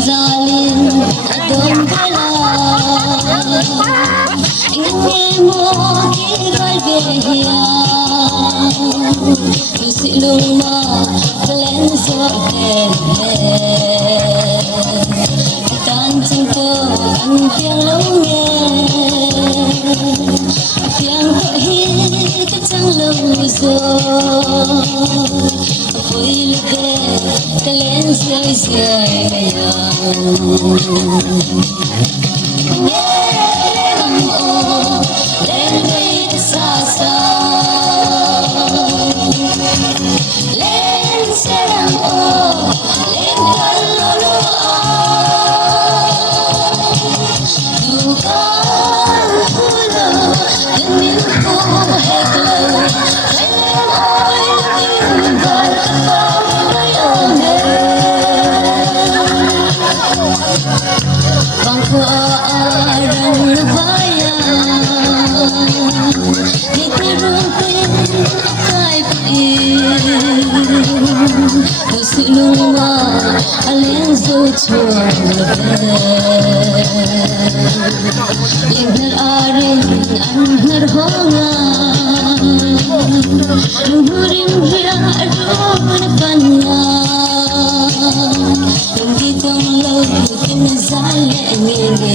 Zalim adon bala ingin mo kigal behiya lusilung ma kelenso tan cinta an piang longye piang hi kacang luso apoi lebe kelenso saya bangku arang lebaya diterupin akai pin lusiluma alen zuchur lingnar arin anhar honga luhurim ria arun kanya hindi tong lo kinazal ngene